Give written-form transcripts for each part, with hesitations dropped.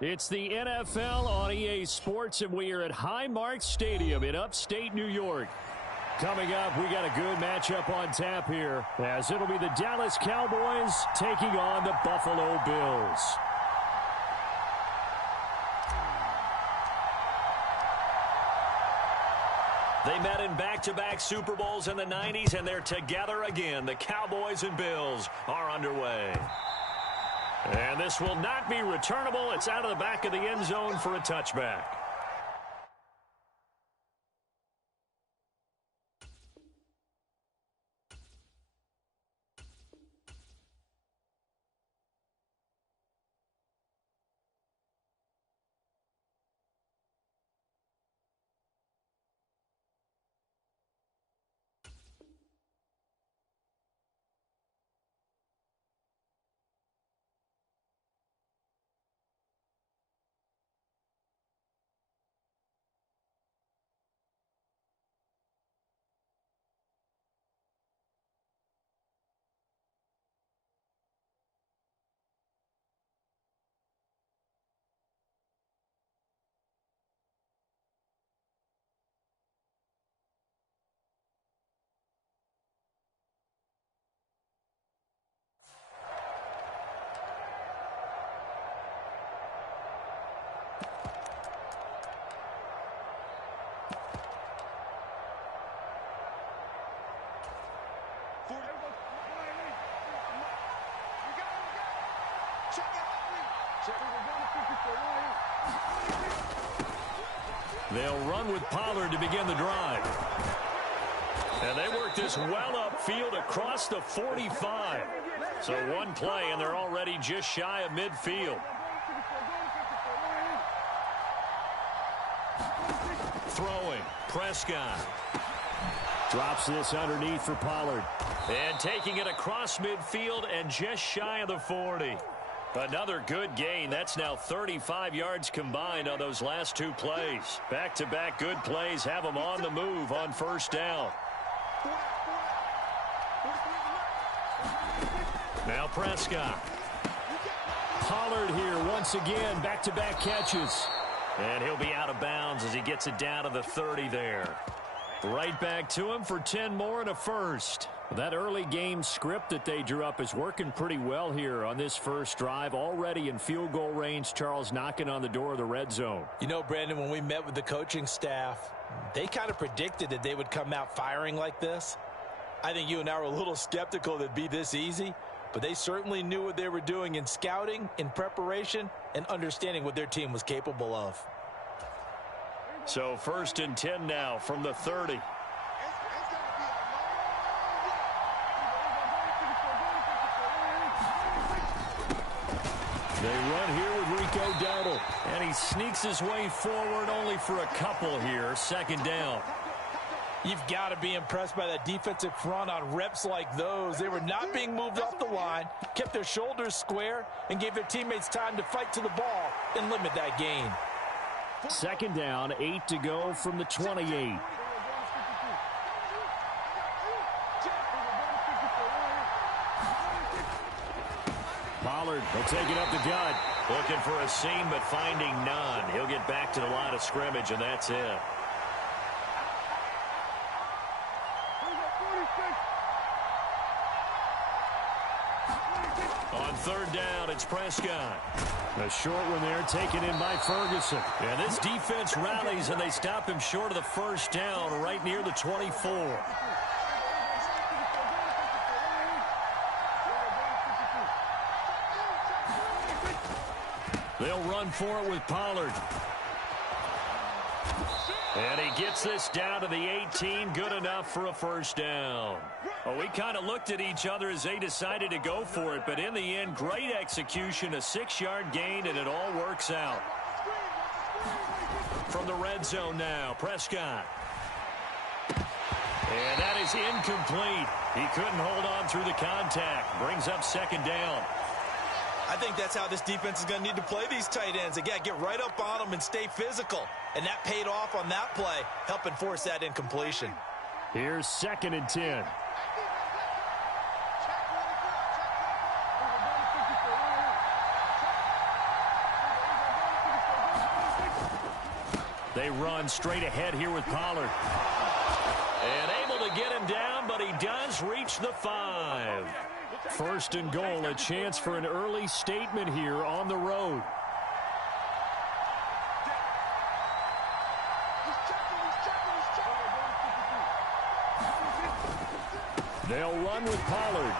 It's the NFL on EA Sports, and we are at Highmark Stadium in upstate New York. Coming up, we got a good matchup on tap here, as it'll be the Dallas Cowboys taking on the Buffalo Bills. They met in back-to-back Super Bowls in the 90s, and they're together again. The Cowboys and Bills are underway. And this will not be returnable. It's out of the back of the end zone for a touchback. They'll run with Pollard to begin the drive. And they work this well upfield across the 45. So one play, and they're already just shy of midfield. Throwing, Prescott. Drops this underneath for Pollard. And taking it across midfield and just shy of the 40. Another good gain. That's now 35 yards combined on those last two plays. Back-to-back good plays have them on the move on first down. Now Prescott. Pollard here once again. Back-to-back catches. And he'll be out of bounds as he gets it down to the 30 there. Right back to him for 10 more and a first. That early game script that they drew up is working pretty well here on this first drive. Already in field goal range, Charles, knocking on the door of the red zone. You know, Brandon, when we met with the coaching staff, they kind of predicted that they would come out firing like this. I think you and I were a little skeptical that it'd be this easy, but they certainly knew what they were doing in scouting, in preparation, and understanding what their team was capable of. So 1st and 10 now from the 30. They run here with Rico Dowdle. And he sneaks his way forward only for a couple here. 2nd down. You've got to be impressed by that defensive front on reps like those. They were not being moved off the line, kept their shoulders square, and gave their teammates time to fight to the ball and limit that gain. 2nd down, 8 to go from the 28. Pollard will take it up the gut. Looking for a seam, but finding none. He'll get back to the line of scrimmage, and that's it. On 3rd down, it's Prescott. A short one there taken in by Ferguson. And this defense rallies, and they stop him short of the first down right near the 24. They'll run for it with Pollard. And he gets this down to the 18. Good enough for a first down. Well, we kind of looked at each other as they decided to go for it. But in the end, great execution, a 6-yard gain, and it all works out. From the red zone now, Prescott. And that is incomplete. He couldn't hold on through the contact. Brings up 2nd down. I think that's how this defense is going to need to play these tight ends. They got to get right up on them and stay physical. And that paid off on that play, helping force that incompletion. Here's 2nd and 10. They run straight ahead here with Pollard. And able to get him down, but he does reach the 5. First and goal, a chance for an early statement here on the road. They'll run with Pollard.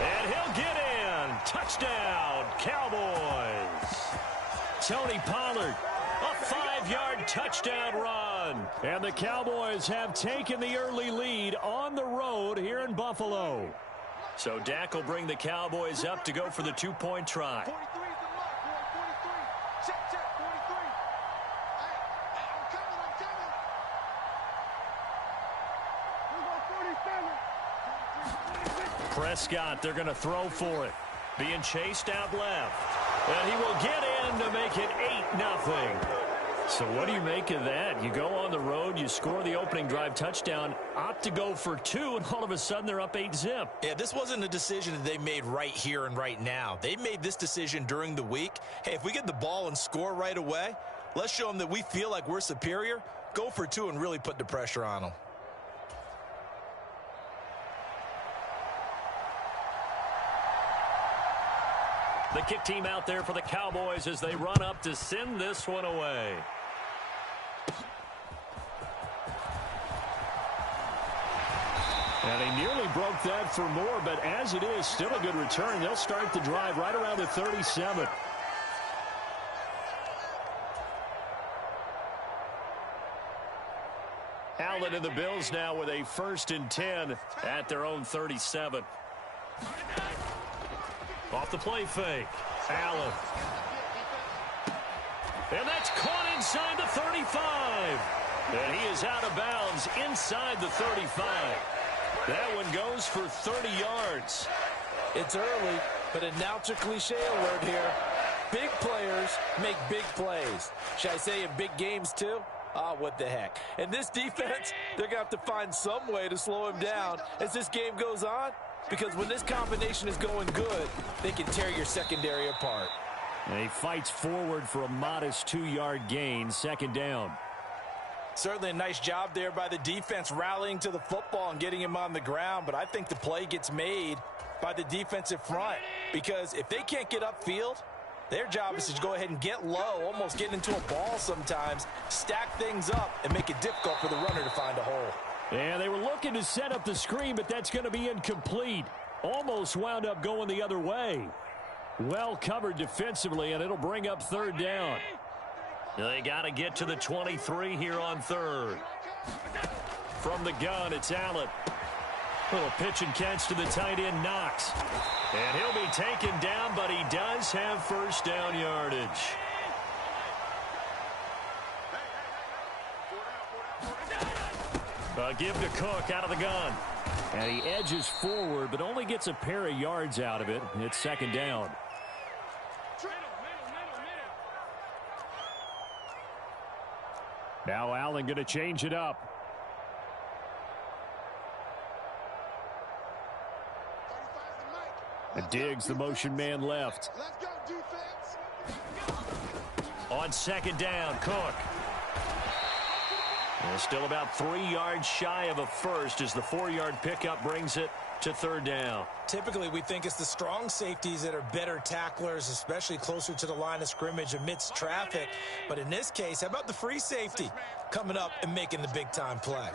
And he'll get in. Touchdown, Cowboys. Tony Pollard, a 5-yard touchdown run. And the Cowboys have taken the early lead on the road here in Buffalo. So Dak will bring the Cowboys up to go for the 2-point try. 43 is the mark, boy. 43. Check, 43. Hey, I'm coming. We're going 47. Prescott, they're going to throw for it. Being chased out left. And he will get in to make it 8-0. So what do you make of that? You go on the road, you score the opening drive touchdown, opt to go for 2, and all of a sudden they're up 8-zip. Yeah, this wasn't a decision that they made right here and right now. They made this decision during the week. Hey, if we get the ball and score right away, let's show them that we feel like we're superior. Go for 2 and really put the pressure on them. The kick team out there for the Cowboys as they run up to send this one away. And he nearly broke that for more, but as it is, still a good return. They'll start the drive right around the 37. Allen and the Bills now with a 1st and 10 at their own 37. Off the play fake. Allen. And that's caught inside the 35. And he is out of bounds inside the 35. That one goes for 30 yards. It's early, but announcer cliche alert here. Big players make big plays. Should I say in big games too? Ah, what the heck. And this defense, they're going to have to find some way to slow him down as this game goes on. Because when this combination is going good, they can tear your secondary apart. And he fights forward for a modest 2-yard gain, 2nd down. Certainly a nice job there by the defense rallying to the football and getting him on the ground. But I think the play gets made by the defensive front. Because if they can't get upfield, their job is to go ahead and get low, almost get into a ball sometimes, stack things up, and make it difficult for the runner to find a hole. And they were looking to set up the screen, but that's going to be incomplete. Almost wound up going the other way. Well covered defensively, and it'll bring up 3rd down. They got to get to the 23 here on 3rd. From the gun, it's Allen. Little pitch and catch to the tight end, Knox. And he'll be taken down, but he does have 1st down yardage. Give to Cook out of the gun. And he edges forward, but only gets a pair of yards out of it. It's 2nd down. Now Allen going to change it up. And Diggs, the motion man left. On 2nd down, Cook. And still about 3 yards shy of a first as the 4-yard pickup brings it to 3rd down. Typically, we think it's the strong safeties that are better tacklers, especially closer to the line of scrimmage amidst traffic. But in this case, how about the free safety coming up and making the big-time play?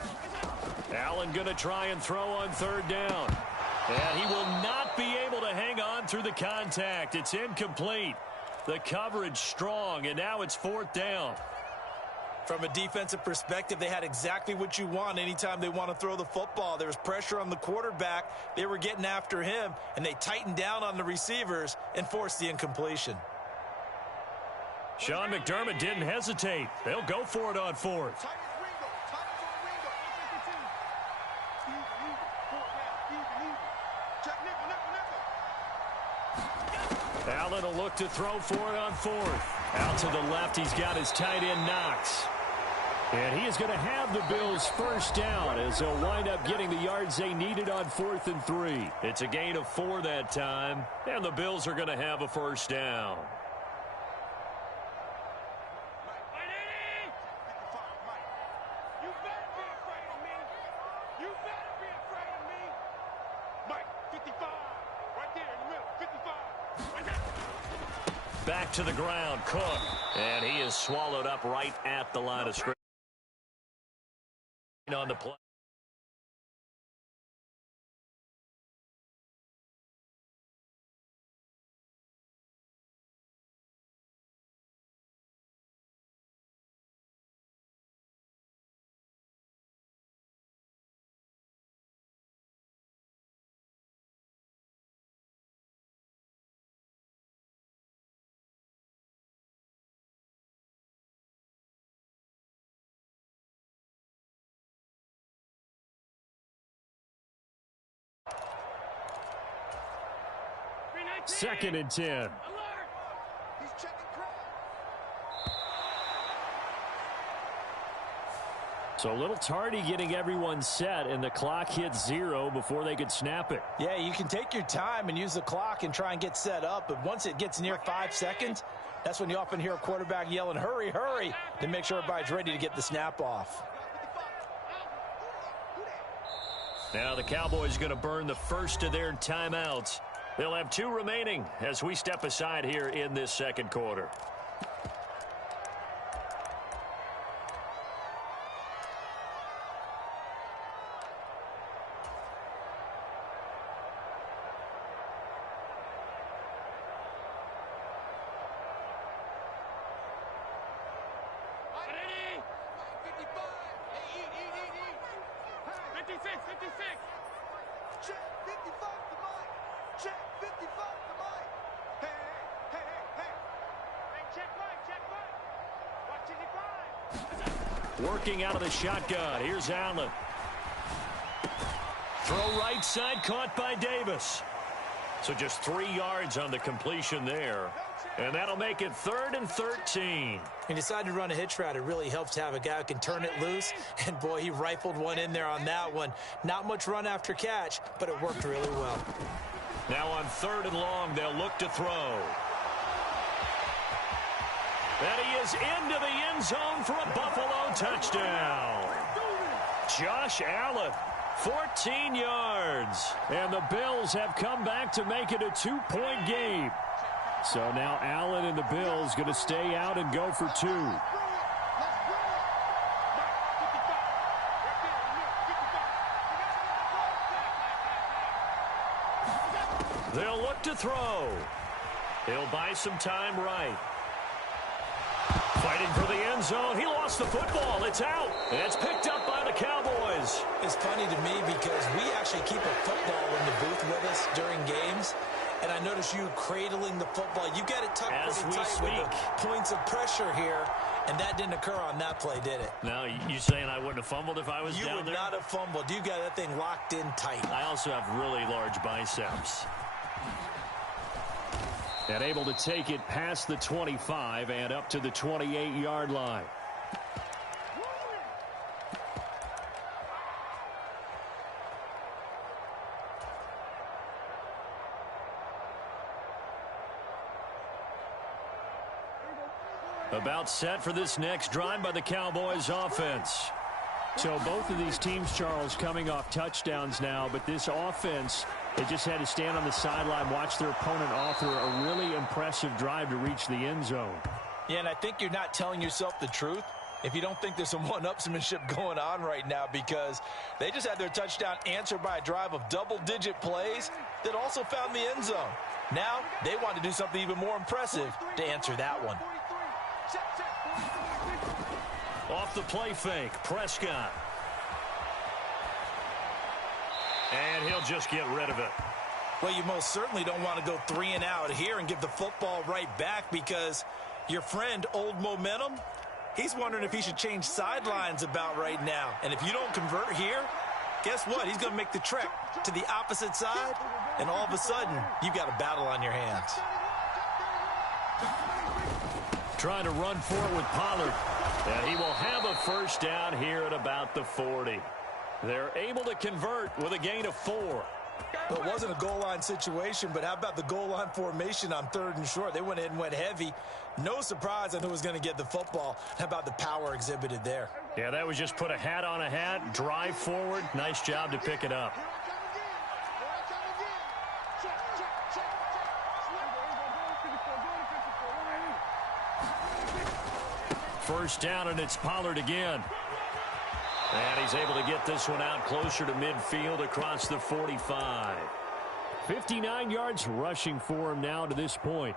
Allen going to try and throw on 3rd down. And he will not be able to hang on through the contact. It's incomplete. The coverage strong, and now it's 4th down. From a defensive perspective, they had exactly what you want anytime they want to throw the football. There was pressure on the quarterback. They were getting after him, and they tightened down on the receivers and forced the incompletion. Sean McDermott didn't hesitate. They'll go for it on 4th. Allen will look to throw for it on 4th. Out to the left, he's got his tight end, Knox. And he is going to have the Bills' 1st down as they'll wind up getting the yards they needed on 4th and 3. It's a gain of 4 that time, and the Bills are going to have a 1st down. Back to the ground, Cook. And he is swallowed up right at the line of scrimmage on the play. Second and 10. He's checking crowd. So a little tardy getting everyone set, and the clock hits 0 before they could snap it. Yeah, you can take your time and use the clock and try and get set up, but once it gets near 5 seconds, that's when you often hear a quarterback yelling, hurry, hurry, to make sure everybody's ready to get the snap off. Now the Cowboys going to burn the first of their timeouts. They'll have 2 remaining as we step aside here in this second quarter. Working out of the shotgun. Here's Allen. Throw right side, caught by Davis. So just 3 yards on the completion there. And that'll make it 3rd and 13. He decided to run a hitch route. It really helps to have a guy who can turn it loose. And, boy, he rifled one in there on that one. Not much run after catch, but it worked really well. Now on 3rd and long, they'll look to throw. And he is into the end zone for a Buffalo touchdown. Josh Allen, 14 yards. And the Bills have come back to make it a 2-point game. So now Allen and the Bills going to stay out and go for 2. They'll look to throw. He'll buy some time right. Fighting for the end zone. He lost the football. It's out. And it's picked up by the Cowboys. It's funny to me because we actually keep a football in the booth with us during games. And I notice you cradling the football. You got it tucked pretty tight with the points of pressure here. And that didn't occur on that play, did it? No, you saying I wouldn't have fumbled if I was down there? You would not have fumbled. You got that thing locked in tight. I also have really large biceps. And able to take it past the 25 and up to the 28-yard line. About set for this next drive by the Cowboys offense. So both of these teams, Charles, coming off touchdowns now, but this offense, they just had to stand on the sideline, watch their opponent author a really impressive drive to reach the end zone. Yeah, and I think you're not telling yourself the truth if you don't think there's some one-upsmanship going on right now, because they just had their touchdown answered by a drive of double-digit plays that also found the end zone. Now they want to do something even more impressive to answer that one. Off the play fake, Prescott. And he'll just get rid of it. Well, you most certainly don't want to go 3 and out here and give the football right back, because your friend, Old Momentum, he's wondering if he should change sidelines about right now. And if you don't convert here, guess what? He's going to make the trek to the opposite side, and all of a sudden, you've got a battle on your hands. Trying to run forward with Pollard. And he will have a first down here at about the 40. They're able to convert with a gain of 4. Well, it wasn't a goal line situation, but how about the goal line formation on 3rd and short? They went in and went heavy. No surprise on who was going to get the football. How about the power exhibited there? Yeah, that was just put a hat on a hat, drive forward. Nice job to pick it up. first down, and it's Pollard again. And he's able to get this one out closer to midfield across the 45. 59 yards rushing for him now to this point.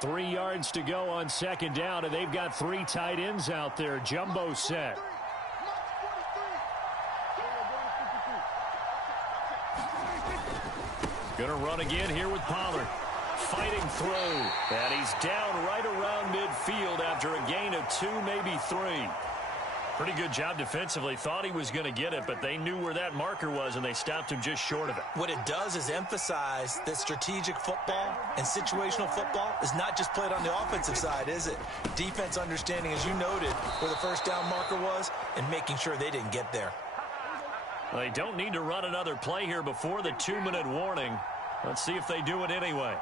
3 yards to go on second down, and they've got 3 tight ends out there. Jumbo set. Gonna run again here with Pollard. Fighting through. And he's down right around midfield after a gain of 2, maybe 3. Pretty good job defensively. Thought he was going to get it, but they knew where that marker was, and they stopped him just short of it. What it does is emphasize that strategic football and situational football is not just played on the offensive side, is it? Defense understanding, as you noted, where the first down marker was and making sure they didn't get there. They don't need to run another play here before the 2-minute warning. Let's see if they do it anyway.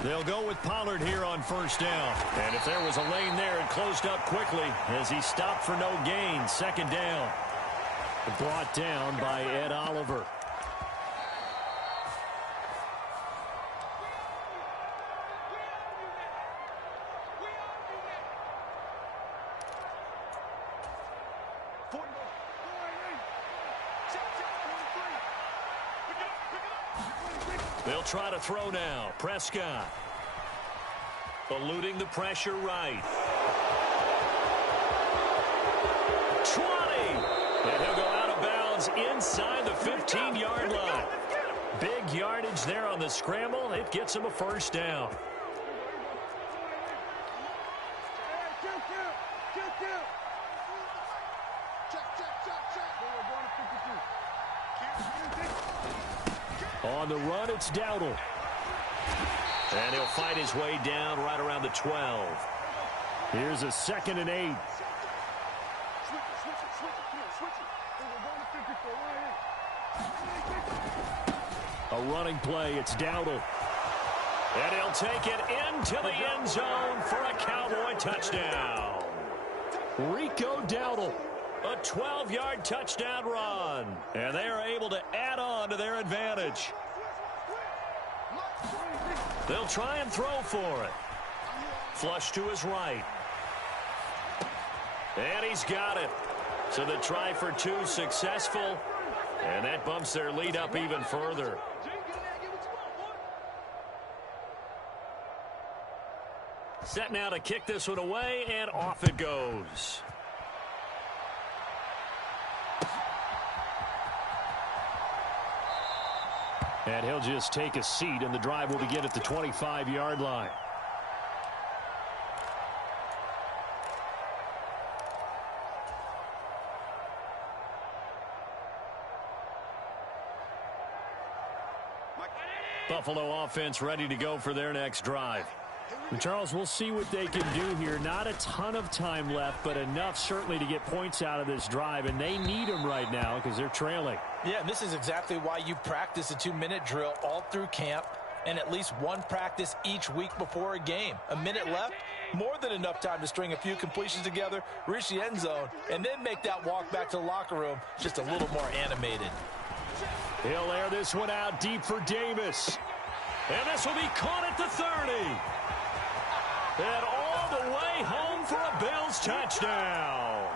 They'll go with Pollard here on first down. And if there was a lane there, it closed up quickly as he stopped for no gain. Second down. Brought down by Ed Oliver. They'll try to throw now. Prescott. Eluding the pressure right. 20. And he'll go out of bounds inside the 15-yard line. Big yardage there on the scramble. It gets him a first down. On the run, it's Dowdle. And he'll fight his way down right around the 12. Here's a 2nd and 8. A running play, it's Dowdle. And he'll take it into the end zone for a Cowboy touchdown. Rico Dowdle. A 12-yard touchdown run. And they are able to add on to their advantage. They'll try and throw for it. Flush to his right. And he's got it. So the try for 2 successful. And that bumps their lead up even further. Set now to kick this one away, and off it goes. And he'll just take a seat, and the drive will begin at the 25-yard line. Buffalo offense ready to go for their next drive. And Charles, we'll see what they can do here. Not a ton of time left, but enough certainly to get points out of this drive, and they need them right now because they're trailing. Yeah, and this is exactly why you practice a 2-minute drill all through camp and at least one practice each week before a game. A minute left, more than enough time to string a few completions together, reach the end zone, and then make that walk back to the locker room just a little more animated. He'll air this one out deep for Davis. And this will be caught at the 30. And all the way home for a Bills touchdown.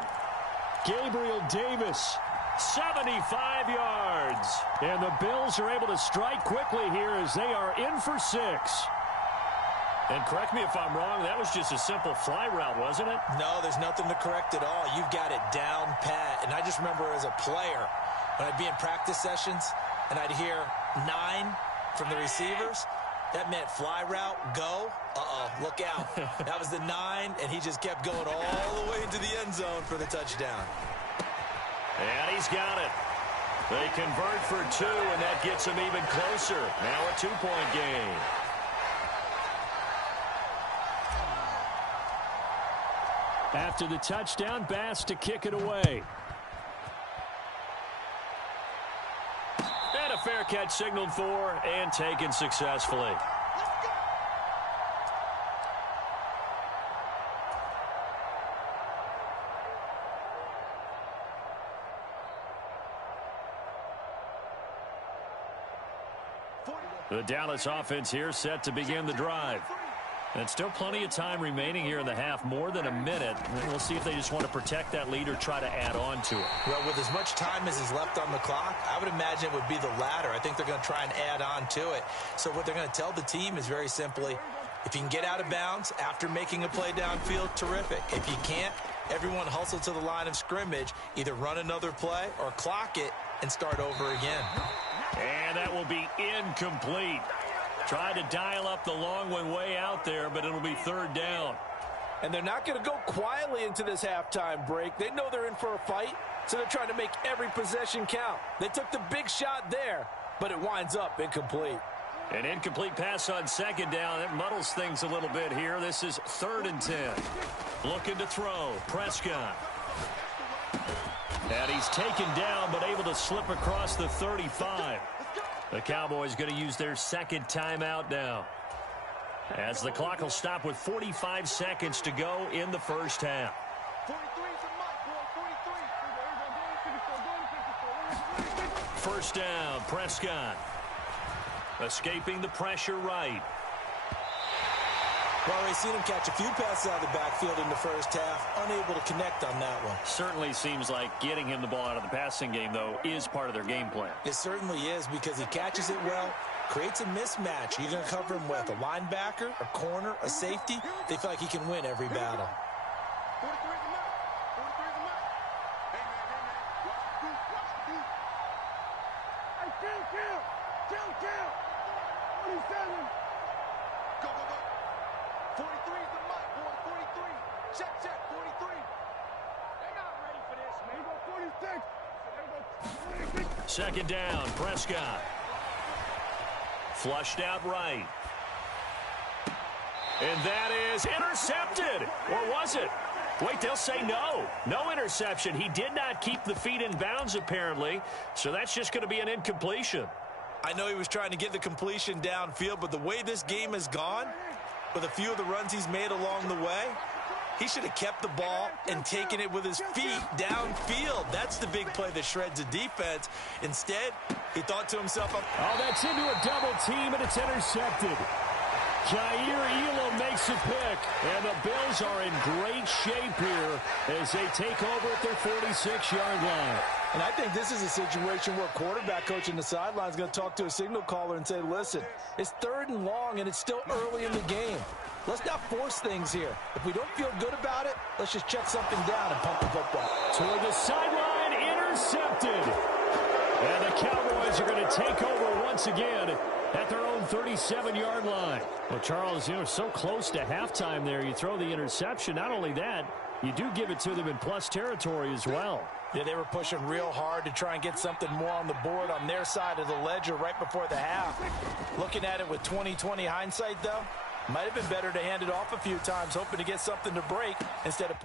Gabriel Davis, 75 yards. And the Bills are able to strike quickly here as they are in for 6. And correct me if I'm wrong, that was just a simple fly route, wasn't it? No, there's nothing to correct at all. You've got it down pat. And I just remember as a player, when I'd be in practice sessions and I'd hear 9 from the receivers, that meant fly route, go. Look out. That was the 9, and he just kept going all the way into the end zone for the touchdown. And he's got it. They convert for 2, and that gets them even closer. Now a 2-point game. After the touchdown, Bass to kick it away. And a fair catch signaled for and taken successfully. The Dallas offense here set to begin the drive. And still plenty of time remaining here in the half, more than a minute. And we'll see if they just want to protect that lead or try to add on to it. Well, with as much time as is left on the clock, I would imagine it would be the latter. I think they're going to try and add on to it. So what they're going to tell the team is very simply, if you can get out of bounds after making a play downfield, terrific. If you can't, everyone hustle to the line of scrimmage, either run another play or clock it and start over again. And that will be incomplete. Tried to dial up the long one way out there, but it'll be third down. And they're not going to go quietly into this halftime break. They know they're in for a fight, so they're trying to make every possession count. They took the big shot there, but it winds up incomplete. An incomplete pass on second down. It muddles things a little bit here. This is 3rd and 10. Looking to throw. Prescott. And he's taken down, but able to slip across the 35. The Cowboys going to use their second timeout now, as the clock will stop with 45 seconds to go in the first half. 1st down, Prescott. Escaping the pressure right. Well, we've seen him catch a few passes out of the backfield in the first half, unable to connect on that one. Certainly seems like getting him the ball out of the passing game, though, is part of their game plan. It certainly is, because he catches it well, creates a mismatch. You're going to cover him with a linebacker, a corner, a safety. They feel like he can win every battle. 43 is the mark. 43 is the mark. Hey, man. Watch the boot. Watch the boot. Hey, kill. 47. Go. 43 is the mark, boy. 43. Check. 43. They're not ready for this, man. Go 46. 2nd down, Prescott. Flushed out right. And that is intercepted. Or was it? Wait, they'll say no. No interception. He did not keep the feet in bounds, apparently. So that's just going to be an incompletion. I know he was trying to get the completion downfield, but the way this game has gone, with a few of the runs he's made along the way, he should have kept the ball and taken it with his feet downfield. That's the big play that shreds a defense. Instead, he thought to himself, oh, that's into a double team, and it's intercepted. Jair Elam makes a pick, and the Bills are in great shape here as they take over at their 46-yard line. and I think this is a situation where quarterback coach in the sideline is going to talk to a signal caller and say, listen, it's 3rd and long, and it's still early in the game. Let's not force things here. If we don't feel good about it, let's just check something down and pump the football. Toward the sideline, intercepted. And the Cowboys are going to take over once again at their own 37-yard line. Well, Charles, so close to halftime there. You throw the interception. Not only that, you do give it to them in plus territory as well. Yeah, they were pushing real hard to try and get something more on the board on their side of the ledger right before the half. Looking at it with 20/20 hindsight, though, might have been better to hand it off a few times, hoping to get something to break instead of